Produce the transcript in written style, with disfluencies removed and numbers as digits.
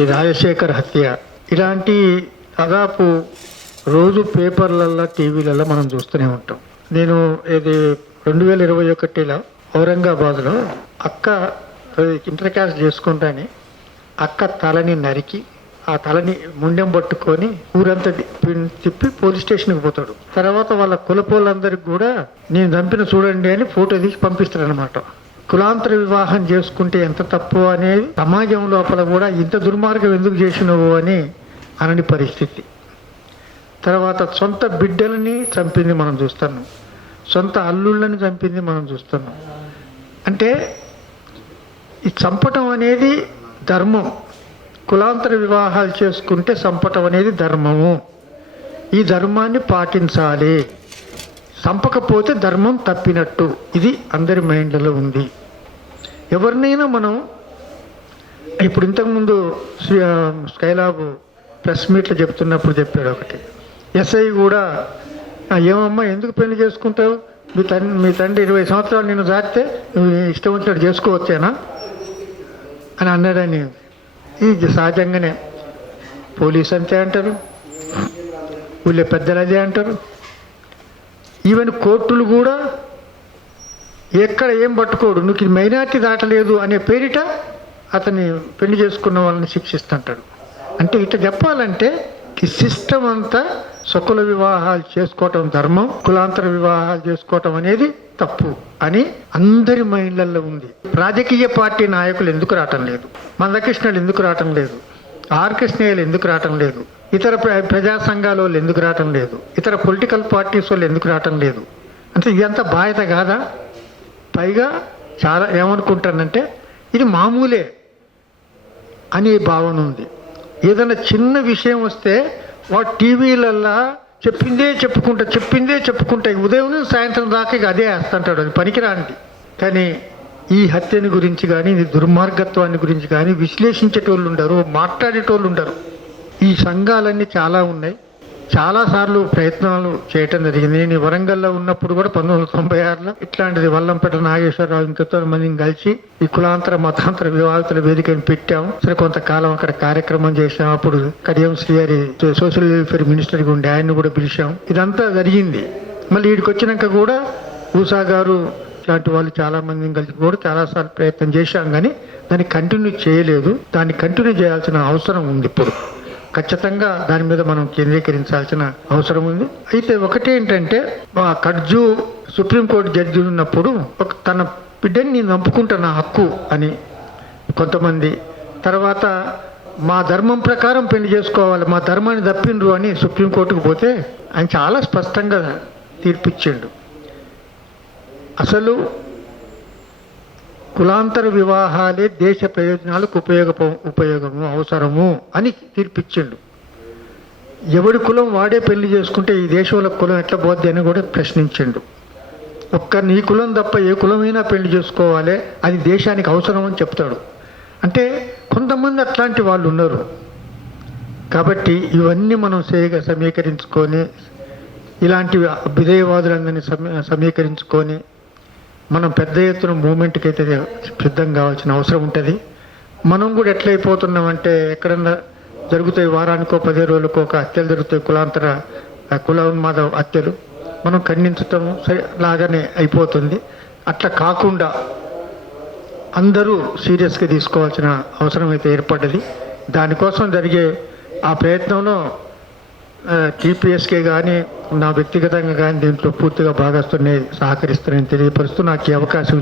ఈ రాజశేఖర్ హత్య ఇలాంటి దాదాపు రోజు పేపర్లలో టీవీలలో మనం చూస్తూనే ఉంటాం. నేను ఇది 2021లో ఔరంగాబాద్లో అక్క ఇంటర్ క్యాస్ట్ చేసుకుంటానే అక్క తలని నరికి ఆ తలని ముండెం పట్టుకొని ఊరంతా తిప్పి పోలీస్ స్టేషన్కి పోతాడు. తర్వాత వాళ్ళ కులపోళ్ళందరికీ కూడా నేను చంపిన చూడండి అని ఫోటో తీసి పంపిస్తాడు అనమాట. కులాంతర వివాహం చేసుకుంటే ఎంత తప్పు అనేది సమాజం లోపల కూడా ఇంత దుర్మార్గం ఎందుకు చేసినవు అని అనని పరిస్థితి. తర్వాత సొంత బిడ్డలని చంపింది మనం చూస్తున్నాం, సొంత అల్లుళ్ళని చంపింది మనం చూస్తున్నాం. అంటే ఈ చంపటం అనేది ధర్మం. కులాంతర వివాహాలు చేసుకుంటే చంపటం అనేది ధర్మము. ఈ ధర్మాన్ని పాటించాలి. చంపకపోతే ధర్మం తప్పినట్టు. ఇది అందరి మైండ్లలో ఉంది. ఎవరినైనా మనం ఇప్పుడు ఇంతకుముందు స్కైలాబ్ ప్రెస్ మీట్లో చెప్తున్నప్పుడు చెప్పాడు ఒకటి, ఎస్ఐ కూడా ఏమమ్మా ఎందుకు పెళ్లి చేసుకుంటావు, మీ తండ్రి 20 సంవత్సరాలు నేను దాటితే నువ్వు ఇష్టం వచ్చినట్టు చేసుకోవచ్చేనా అని అన్నాడని. ఇది సహజంగానే పోలీస్ అంతే అంటారు, ఊళ్ళో పెద్దలు అదే అంటారు. ఈవెన్ కోర్టులు కూడా ఎక్కడ ఏం పట్టుకోడు, నువ్వు మైనార్టీ దాటలేదు అనే పేరిట అతన్ని పెళ్లి చేసుకున్న వాళ్ళని శిక్షిస్తుంటాడు. అంటే ఇట్లా చెప్పాలంటే ఈ సిస్టమ్ అంతా సకుల వివాహాలు చేసుకోవటం ధర్మం, కులాంతర వివాహాలు చేసుకోవటం అనేది తప్పు అని అందరి మైండ్లలో ఉంది. రాజకీయ పార్టీ నాయకులు ఎందుకు రావటం లేదు, మందకృష్ణులు ఎందుకు రావటం లేదు, ఆర్ కృష్ణయ్యలు ఎందుకు రావటం లేదు, ఇతర ప్రజా సంఘాల వాళ్ళు ఎందుకు రావటం లేదు, ఇతర పొలిటికల్ పార్టీస్ వాళ్ళు ఎందుకు రావటం లేదు అంటే ఇదంతా బాధ్యత కాదా? పైగా చాలా ఏమనుకుంటానంటే ఇది మామూలే అనే భావన ఉంది. ఏదైనా చిన్న విషయం వస్తే వాడు టీవీలల్లా చెప్పిందే చెప్పుకుంటా ఉదయం సాయంత్రం దాకా ఇక అదే వేస్తుంటాడు. అది పనికిరాంటి. కానీ ఈ హత్యని గురించి కానీ ఈ దుర్మార్గత్వాన్ని గురించి కానీ విశ్లేషించేటోళ్ళు ఉండరు, మాట్లాడేటోళ్ళు ఉండరు. ఈ సంఘాలన్నీ చాలా ఉన్నాయి. చాలాసార్లు ప్రయత్నాలు చేయటం జరిగింది. నేను వరంగల్లో ఉన్నప్పుడు కూడా 1996లో ఇట్లాంటిది వల్లంపేట నాగేశ్వరరావు ఇంకతో మందిని కలిసి ఈ కులాంతర మతాంతర వివాహితుల వేదికను పెట్టాము. సరే కొంతకాలం అక్కడ కార్యక్రమం చేసాం. అప్పుడు కడియం శ్రీహరి సోషల్ వెల్ఫేర్ మినిస్టర్గా ఉండే ఆయన్ని కూడా పిలిచాం. ఇదంతా జరిగింది. మళ్ళీ వీడికి వచ్చినాక కూడా ఊషా గారు ఇట్లాంటి వాళ్ళు చాలా మందిని కలిసి కూడా చాలాసార్లు ప్రయత్నం చేశాం. కానీ దాన్ని కంటిన్యూ చేయలేదు. దాన్ని కంటిన్యూ చేయాల్సిన అవసరం ఉంది. ఇప్పుడు ఖచ్చితంగా దాని మీద మనం కేంద్రీకరించాల్సిన అవసరం ఉంది. అయితే ఒకటేంటంటే కడ్జు సుప్రీంకోర్టు జడ్జి ఉన్నప్పుడు తన బిడ్డని నేను చంపుకుంటున్న హక్కు అని కొంతమంది, తర్వాత మా ధర్మం ప్రకారం పెళ్లి చేసుకోవాలి, మా ధర్మాన్ని తప్పిండ్రు అని సుప్రీంకోర్టుకు పోతే ఆయన చాలా స్పష్టంగా తీర్పిచ్చిండు. అసలు కులాంతర వివాహాలే దేశ ప్రయోజనాలకు ఉపయోగము అవసరము అని తీర్పిచ్చిండు. ఎవడి కులం వాడే పెళ్లి చేసుకుంటే ఈ దేశంలో కులం ఎట్లా పోద్ది అని కూడా ప్రశ్నించిండు. నీ కులం తప్ప ఏ కులమైనా పెళ్లి చేసుకోవాలి, అది దేశానికి అవసరం అని చెప్తాడు. అంటే కొంతమంది అట్లాంటి వాళ్ళు ఉన్నారు. కాబట్టి ఇవన్నీ మనం సమీకరించుకొని ఇలాంటి విధేయవాదులందరినీ సమీకరించుకొని మనం పెద్ద ఎత్తున మూమెంట్కి అయితే సిద్ధం కావాల్సిన అవసరం ఉంటుంది. మనం కూడా ఎట్లయిపోతున్నామంటే ఎక్కడన్నా జరుగుతాయి, వారానికో 10 రోజులకో ఒక హత్యలు జరుగుతాయి, కుల ఉన్మాద హత్యలు, మనం ఖండించటం లాగానే అయిపోతుంది. అట్లా కాకుండా అందరూ సీరియస్గా తీసుకోవాల్సిన అవసరం అయితే ఏర్పడ్డది. దానికోసం జరిగే ఆ ప్రయత్నంలో టీపీఎస్కే కానీ నా వ్యక్తిగతంగా కానీ దీంట్లో పూర్తిగా భాగస్తుని సహకరిస్తానని తెలియపరుస్తూ నాకు ఈ అవకాశం